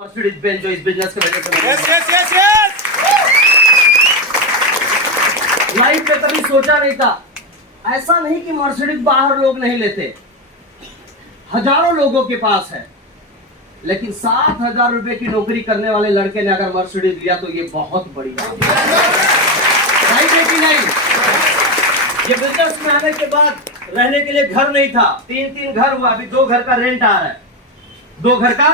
Mercedes Benz जो इस business की वजह से लाइफ में कभी सोचा नहीं था। ऐसा नहीं कि मर्सिडीज बाहर लोग नहीं लेते, हजारों लोगों के पास है, लेकिन 7,000 रुपए की नौकरी करने वाले लड़के ने अगर मर्सिडीज लिया तो ये बहुत बड़ी बात है कि नहीं। ये बिजनेस में आने के बाद रहने के लिए घर नहीं था, 3 घर हुआ, अभी 2 घर का रेंट आ रहा है, 2 घर का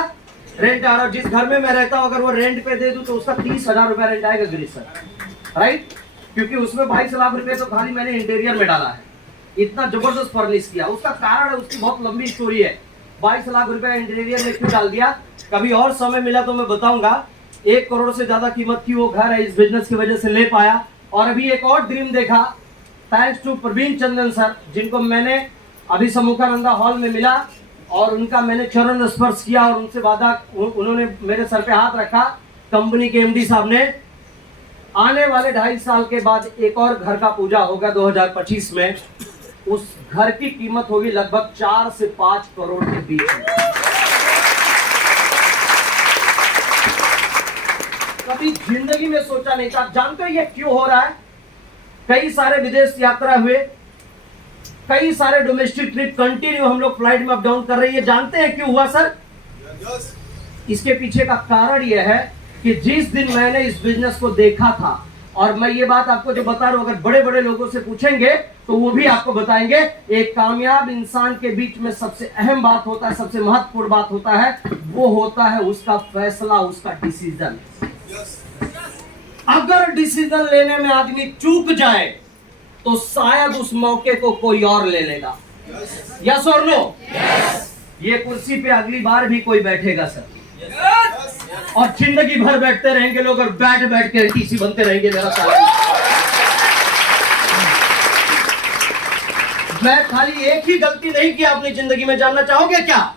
रेंट आ रहा है। जिस घर में मैं रहता हूं अगर वो रेंट पे दे दूं तो उसका 30,000 रुपया रेंट आएगा गिरीश सर, राइट? क्योंकि उसमें 22 लाख रुपए तो खाली मैंने इंटीरियर में डाला है, इतना जबरदस्त फर्निश किया। उसका कारण है, उसकी बहुत लंबी स्टोरी है। 22 लाख रुपया इंटीरियर में क्यों डाल दिया, कभी और समय मिला तो मैं बताऊंगा। 1 करोड़ से ज्यादा कीमत की वो घर है, इस बिजनेस की वजह से ले पाया। और अभी एक और ड्रीम देखा, thanks to Praveen Chandan sir, जिनको मैंने अभी सम्मुखानंदा हॉल में मिला और उनका मैंने चरण स्पर्श किया और उनसे वादा, उन्होंने मेरे सर पे हाथ रखा। कंपनी के एमडी साहब ने आने वाले 2.5 साल के बाद एक और घर का पूजा होगा 2025 में। उस घर की कीमत होगी लगभग 4 से 5 करोड़ के बीच में। कभी जिंदगी में सोचा नहीं था। जानते हो ये क्यों हो रहा है? कई सारे विदेश यात्रा हुए, कई सारे डोमेस्टिक ट्रिप कंटिन्यू हम लोग फ्लाइट में अप डाउन कर रहे हैं। जानते हैं क्यों हुआ सर? इसके पीछे का कारण यह है कि जिस दिन मैंने इस बिजनेस को देखा था, और मैं ये बात आपको जो बता रहा हूं, अगर बड़े बड़े लोगों से पूछेंगे तो वो भी आपको बताएंगे, एक कामयाब इंसान के बीच में सबसे अहम बात होता है, सबसे महत्वपूर्ण बात होता है, वो होता है उसका फैसला, उसका डिसीजन। अगर डिसीजन लेने में आदमी चूक जाए तो शायद उस मौके को कोई और ले लेगा। यस और नो? ये कुर्सी पे अगली बार भी कोई बैठेगा सर, और जिंदगी भर बैठते रहेंगे लोग, और बैठ बैठ के टीसी बनते रहेंगे। मेरा सवाल, मैं खाली एक ही गलती नहीं किया अपनी जिंदगी में, जानना चाहोगे क्या?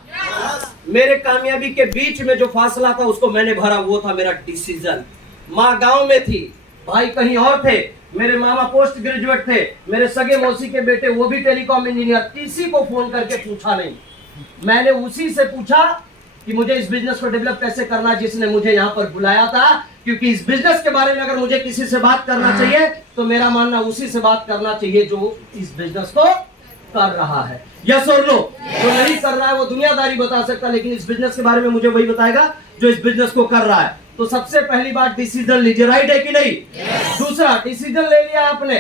मेरे कामयाबी के बीच में जो फासला था उसको मैंने भरा, वो था मेरा डिसीजन। माँ गांव में थी, भाई कहीं और थे, मेरे मामा पोस्ट ग्रेजुएट थे, मेरे सगे मौसी के बेटे वो भी टेलीकॉम इंजीनियर। किसी को फोन करके पूछा नहीं, मैंने उसी से पूछा कि मुझे इस बिजनेस को डेवलप कैसे करना, जिसने मुझे यहाँ पर बुलाया था। क्योंकि इस बिजनेस के बारे में अगर मुझे किसी से बात करना चाहिए तो मेरा मानना उसी से बात करना चाहिए जो इस बिजनेस को कर रहा है। यस और नो? जो नहीं कर रहा है वो दुनियादारी बता सकता, लेकिन इस बिजनेस के बारे में मुझे वही बताएगा जो इस बिजनेस को कर रहा है। तो सबसे पहली बात, डिसीजन लीजिए, राइट है कि नहीं? दूसरा, डिसीजन ले लिया आपने,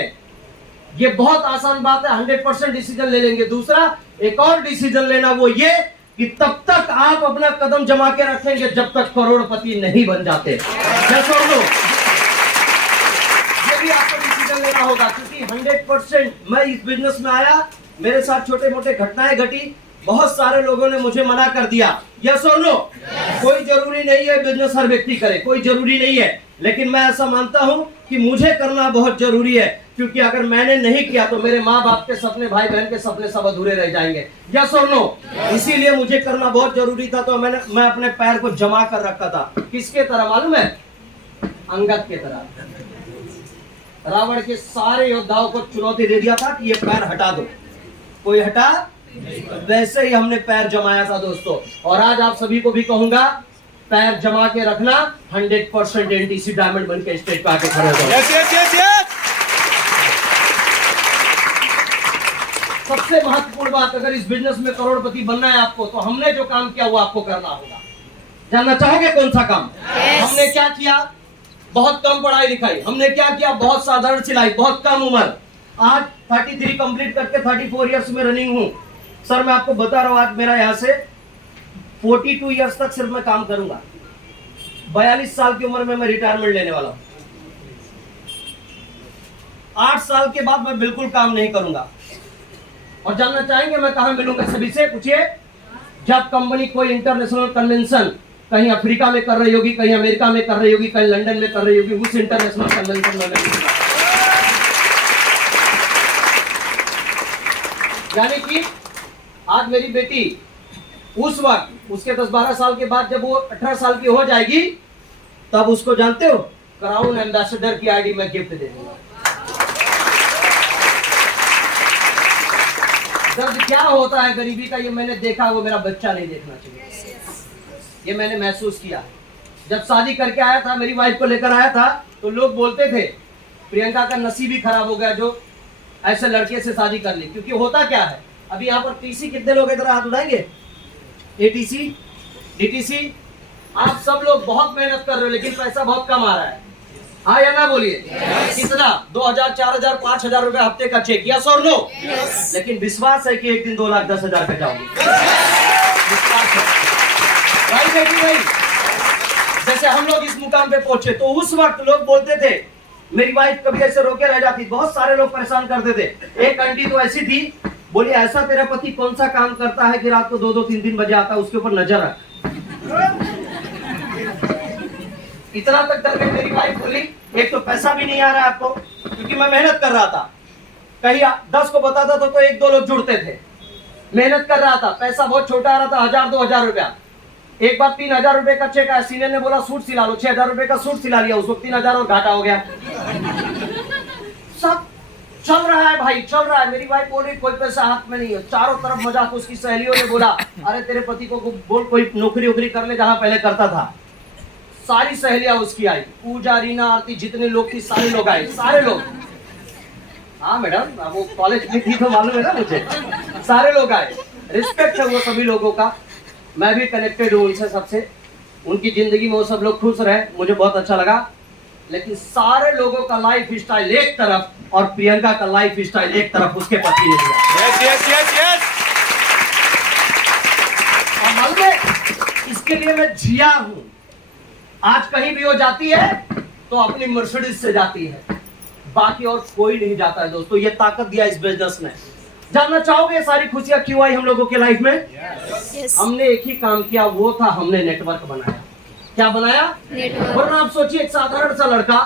ये बहुत आसान बात है, 100% डिसीजन ले लेंगे। दूसरा, एक और डिसीजन लेना, वो ये कि तब तक आप अपना कदम जमा के रखेंगे जब तक करोड़पति नहीं बन जाते। यस और नो? ये भी आपको डिसीजन लेना होगा, क्योंकि 100% मैं इस बिजनेस में आया, मेरे साथ छोटे मोटे घटनाएं घटी, बहुत सारे लोगों ने मुझे मना कर दिया। यस और नो? कोई जरूरी नहीं है बिजनेस हर व्यक्ति करे, कोई जरूरी नहीं है, लेकिन मैं ऐसा मानता हूं कि मुझे करना बहुत जरूरी है, क्योंकि अगर मैंने नहीं किया तो मेरे माँ बाप के सपने, भाई बहन के सपने सब अधूरे रह जाएंगे। यस और नो? इसीलिए मुझे करना बहुत जरूरी था। तो मैं अपने पैर को जमा कर रखा था। किसके तरह मालूम है? अंगद के तरह। रावण के सारे योद्धाओं को चुनौती दे दिया था कि ये पैर हटा दो, कोई हटा, वैसे ही हमने पैर जमाया था दोस्तों। और आज आप सभी को भी कहूंगा, पैर जमा के रखना, 100% एनटीसी डायमंड बन के स्टेज पे आके खड़े हो जाओ। सबसे महत्वपूर्ण बात, अगर इस बिजनेस में करोड़पति बनना है आपको, तो हमने जो काम किया वो आपको करना होगा। जानना चाहोगे कौन सा काम? हमने क्या किया? बहुत कम पढ़ाई लिखाई। हमने क्या किया? बहुत साधारण सिलाई, बहुत कम उम्र। आज 33 कंप्लीट करके 34 इयर्स में रनिंग हूं सर। मैं आपको बता रहा हूं, आज मेरा यहाँ से 42 इयर्स तक सिर्फ मैं काम करूंगा। 42 साल की उम्र में मैं रिटायरमेंट लेने वाला हूं। 8 साल के बाद मैं बिल्कुल काम नहीं करूंगा। और जानना चाहेंगे मैं कहां मिलूंगा सभी से? पूछिए। जब कंपनी कोई इंटरनेशनल कन्वेंशन कहीं अफ्रीका में कर रही होगी, कहीं अमेरिका में कर रही होगी, कहीं लंदन में कर रही होगी, उस इंटरनेशनल कन्वेंशन में मिलूंगा। यानी कि आज मेरी बेटी उस वक्त, उसके 10-12 साल के बाद जब वो 18 साल की हो जाएगी, तब उसको जानते हो, क्राउन एम्बेसडर की आईडी में गिफ्ट दे दूंगा। दर्द क्या होता है गरीबी का, ये मैंने देखा, वो मेरा बच्चा नहीं देखना चाहिए। ये मैंने महसूस किया। जब शादी करके आया था, मेरी वाइफ को लेकर आया था, तो लोग बोलते थे प्रियंका का नसीब ही खराब हो गया जो ऐसे लड़के से शादी कर ली। क्योंकि होता क्या है, अभी यहाँ पर टीसी कितने लोग इधर हाथ उठाएंगे, एटीसी डीटीसी, आप सब लोग बहुत मेहनत कर रहे हो लेकिन पैसा बहुत कम आ रहा है। हाँ या ना बोलिए? कितना? 2000, 4000, 5000 रुपए हफ्ते का चेक, यस और नो? लेकिन विश्वास है कि एक दिन 2,10,000 पे जाओगे। विश्वास है भाई, बेटी भाई। जैसे हम लोग इस मुकाम पे पहुंचे तो उस वक्त लोग बोलते थे, मेरी वाइफ कभी ऐसे रोके रह जाती, बहुत सारे लोग परेशान करते थे। एक आंटी तो ऐसी थी, बोली ऐसा तेरा पति कौन सा काम करता है कि रात को 2-2, 3-3 बजे आता है, उसके ऊपर नजर रख। इतना तक डर गई मेरी वाइफ, बोली एक तो पैसा भी नहीं आ रहा है आपको, क्योंकि मैं मेहनत कर रहा था। कहीं 10 को बताता तो 1-2 लोग जुड़ते थे। मेहनत कर रहा था, पैसा बहुत छोटा आ रहा था, 1000-2000 रुपया। एक बार 3000 रुपए का चेक आया, सीनियर ने बोला सूट सिला लो, 6000 रुपए का सूट सिला लिया, उसको 3000 और घाटा हो गया। सब चल रहा है भाई, चल रहा है। मेरी वाइफ बोल रही कोई पैसा हाथ में नहीं है, चारों तरफ मजाक। उसकी सहेलियों ने बोला अरे तेरे पति को बोल कोई नौकरी वोकरी कर ले जहां पहले करता था। सारी सहेलियां उसकी आई, पूजा, रीना, आरती, जितने लोग थी सारे लोग आए, सारे लोग। हाँ मैडम, वो कॉलेज में थी तो मालूम है ना मुझे। सारे लोग आए, रिस्पेक्ट है वो सभी लोगों का। मैं भी कनेक्टेड हूँ उनसे, सबसे। उनकी जिंदगी में वो सब लोग खुश रहे, मुझे बहुत अच्छा लगा। लेकिन सारे लोगों का लाइफ स्टाइल एक तरफ और प्रियंका का लाइफ स्टाइल एक तरफ उसके पति ने दिया। Yes yes yes yes. और मालूम है, इसके लिए मैं जिया हूं। आज कहीं भी वो जाती है तो अपनी मर्सिडीज से जाती है, बाकी और कोई नहीं जाता है दोस्तों। ये ताकत दिया इस बिजनेस ने। जानना चाहोगे सारी खुशियां क्यों आई हम लोगों के लाइफ में? Yes. हमने एक ही काम किया, वो था हमने नेटवर्क बनाया। क्या बनाया? नेटवर्क। वरना आप सोचिए, एक साधारण सा लड़का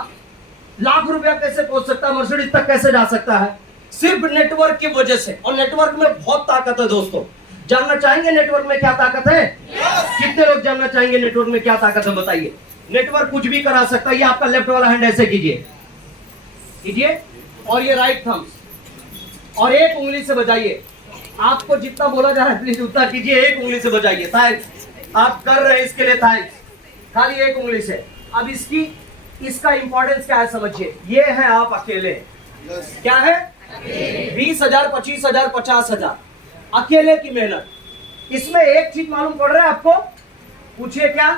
लाख रुपया कैसे पहुंच सकता है, मर्सिडीज तक कैसे जा सकता है? सिर्फ नेटवर्क की वजह से। और नेटवर्क में बहुत ताकत है दोस्तों। जानना चाहेंगे नेटवर्क में क्या ताकत है? कितने लोग जानना चाहेंगे नेटवर्क में क्या ताकत है? बताइए। नेटवर्क कुछ भी करा सकता है। ये आपका लेफ्ट वाला हैंड ऐसे कीजिए, कीजिए, और ये राइट थंब, और एक उंगली से बजाइए। आपको जितना बोला जा रहा है प्लीज उतना कीजिए, एक उंगली से बजाइए। थैंक्स, आप कर रहे हैं इसके लिए थैंक्स। खाली एक उंगली से। अब इसका इंपॉर्टेंस क्या है समझिए। ये है आप अकेले। क्या है? 20,000, 25,000, 50,000 अकेले की मेहनत। इसमें एक चीज मालूम पड़ रहा है आपको? पूछिए क्या?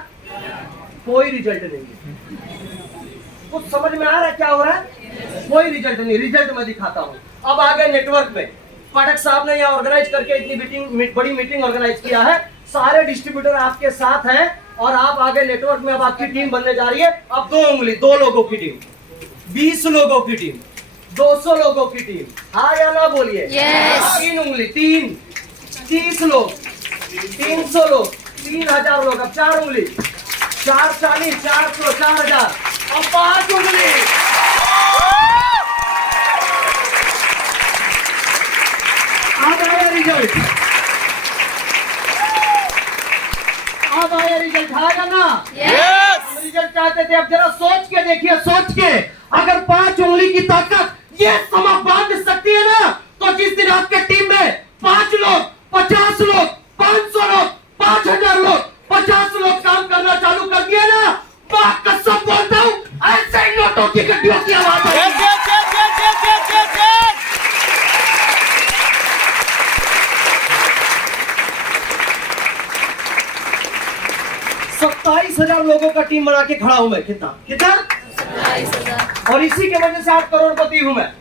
कोई रिजल्ट नहीं है। कुछ समझ में आ रहा है क्या हो रहा है? कोई रिजल्ट नहीं। रिजल्ट मैं दिखाता हूं। अब आ गए नेटवर्क में। पाठक साहब ने यहाँ ऑर्गेनाइज करके इतनी बड़ी मीटिंग ऑर्गेनाइज किया है। सारे डिस्ट्रीब्यूटर आपके साथ हैं और आप आगे नेटवर्क में। अब आपकी टीम बनने जा रही है। अब 2 उंगली, 2 लोगों की टीम, 20 लोगों की टीम, 200 लोगों की टीम। हाँ या ना बोलिए? Yes. 3 उंगली, 3, 30 लोग, 300 लोग, 3000 लोग। अब 4 उंगली, 4, 40, 400, 4000। अब 5 उंगली, अब आया रिजल्ट, अब आया रिजल्ट। आएगा ना? यस। रिजल्ट चाहते थे। अब जरा सोच के देखिए, सोच के। अगर 5 उंगली की ताकत ये समा बांध सकती है ना, तो जिस दिन आपके टीम में 5 लोग, 50 लोग, 500 लोग, 5000 लोग, 50 लोग काम करना चालू कर दिया ना, बात कसम बोलता हूं, ऐसे ही नोटों की गड्डियों की आवाज आएगी। Yes yes yes yes yes yes yes yes. 27,000 लोगों का टीम बना के खड़ा हूं मैं। कितना कितना? 27,000। और इसी के वजह से आप करोड़पति हूं मैं।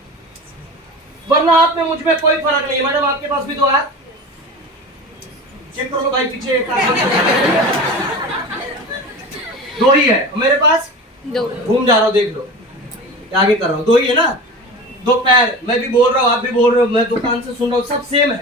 वरना आप में मुझ में कोई फर्क नहीं है। मैडम आपके पास भी 2 है, चेक कर लो भाई पीछे। 2 ही है मेरे पास। 2। घूम जा रहा हूं, देख लो आगे कर रहा हूं। 2 ही है ना? 2 पैर। मैं भी बोल रहा हूं, आप भी बोल रहे हो, मैं दुकान से सुन रहा हूं, सब सेम है।